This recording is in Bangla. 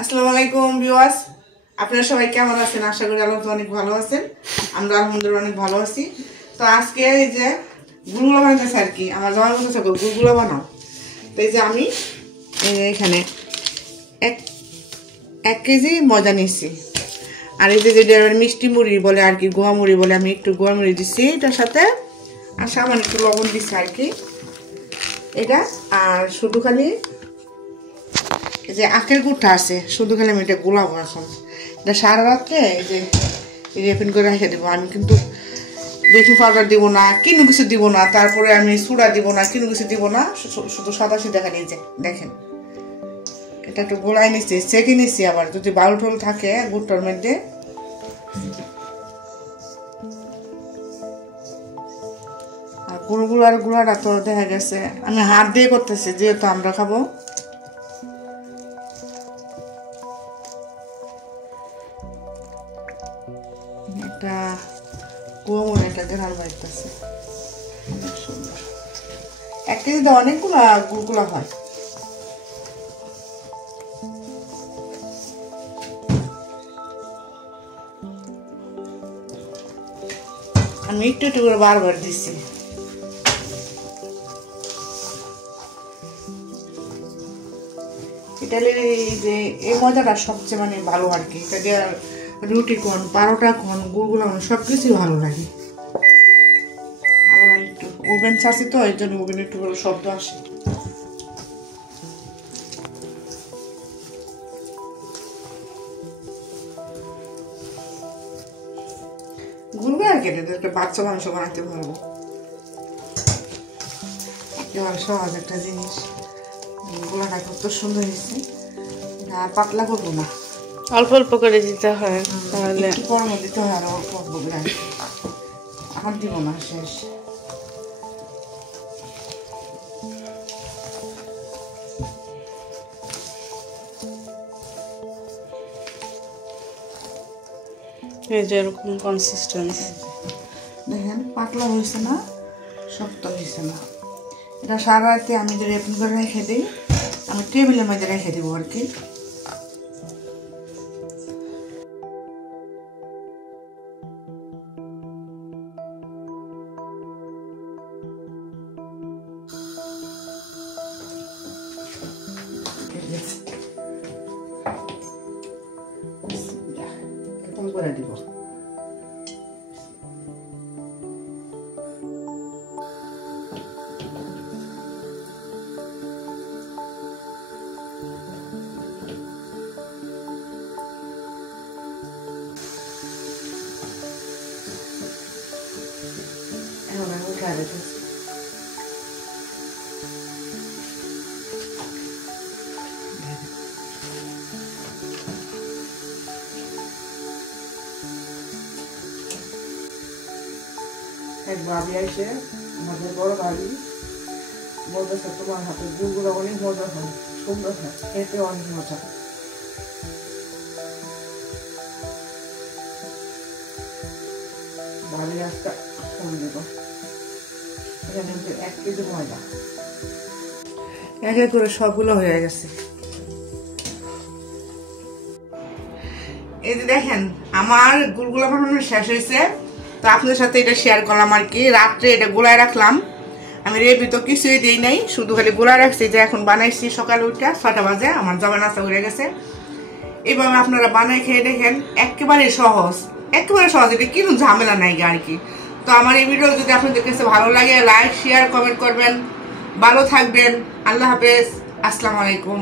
আসসালামু আলাইকুম ভিউয়ার্স, আপনারা সবাই কেমন আছেন? আশা করি আল্লাহ অনেক ভালো আছেন। আমরা আলহামদুলিল্লাহ অনেক ভালো আছি। তো আজকে এই যে গুলগুলো বানাতেছি আর কি, আমার জামাই বলতেছে গুলগুলো বানাও। তো এই যে আমি এখানে এক কেজি ময়দা নিয়েছি, আর এই যে যেটা মিষ্টি মুড়ি বলে আর কি, গোয়া মুড়ি বলে, আমি একটু গোয়া মুড়ি দিচ্ছি এটার সাথে, আর সামান্য একটু লবণ দিচ্ছি আর কি এটা। আর শুধু খালি যে আখের গুড়টা আছে, শুধু খালি আমি এটা গোলাবো এখন। এটা সারা রাত্রে এই যে রেফিন করে রেখে দেবো। আমি কিন্তু বেকিং পাউডার দিব না, কিনু কিছু দিব না, তারপরে আমি সুডা দিব না, কিনু কিছু দিব না, শুধু সাদা সিধা খালি যে দেখেন এটা একটু গোলাই নিচ্ছি, চেকে নিচ্ছি। আবার যদি বাউল টোল থাকে গুড়টার মধ্যে, আর গুড়গুলার গুঁড়াটা তো দেখা গেছে আমি হাত দিয়ে করতেছি, যেহেতু আমরা খাবো। একটা গোমর একটা গ্রাম বাড়িতেছে অনেক সুন্দর। এক কেজিতে অনেকগুলা গুড়গুলা হয়। আমি একটু একটু করে বারবার দিচ্ছি। ইটালির যে এই ময়দাটা সবচেয়ে মানে ভালো আর কি। এটা দিয়ে রুটি কোন, পারোটা কোন, গুড়গুলো সব কিছুই ভালো লাগে। আবার একটু ওভেন চাচ্ছি তো, এই জন্য ওভেনে একটু করে শব্দ আসে। গুড়গুলো আর কেটে একটা বাচ্চা মাংস বানাতে পারবো, একেবারে সহজ একটা জিনিস। গুলাটা কত সুন্দর হয়েছে, আর পাতলা করবো না, অল্প অল্প করে দিতে হয়, তাহলে গরম দিতে হয়। আর অল্প অল্প করে আর দিব না, শেষ। এই যে এরকম কনসিস্টেন্সি দেখেন, পাতলা হয়েছে না, শক্ত হয়েছে না। এটা সারা রাতে আমি যদি রেপন করে রেখে দিই, আমি টেবিলের মধ্যে রেখে দিব আর কি। এরকম করে দিব। এখন আমি উঠে রেখেছি। এক ভাবি আসে, আমাদের বড় ভাবি বলতেছে, তোমার হাতে গুড়গুলো অনেক মজা হয়, সুন্দর হয়, খেতে অনেক মজা। ভাবি আজকে ফোন দেব। এখানে 1 কেজি ময়দা, এক এক করে সবগুলো হয়ে গেছে। এই যে দেখেন, আমার গুড়গুলো বানানো শেষ হয়েছে। তো আপনাদের সাথে এটা শেয়ার করলাম আর কি। রাত্রে এটা গোলায় রাখলাম, আমি রেবি তো কিছুই দিই নাই, শুধু খালি গোলায় রাখছি। যে এখন বানাইছি সকালে উঠে 6টা বাজে, আমার জামা নাস্তা হয়ে গেছে। এইভাবে আপনারা বানাই খেয়ে দেখেন, একেবারে সহজ, একেবারে সহজ, এটা কিন্তু ঝামেলা নাই আর কি। তো আমার এই ভিডিও যদি আপনাদের কাছে ভালো লাগে, লাইক শেয়ার কমেন্ট করবেন। ভালো থাকবেন, আল্লাহ হাফেজ, আসসালামু আলাইকুম।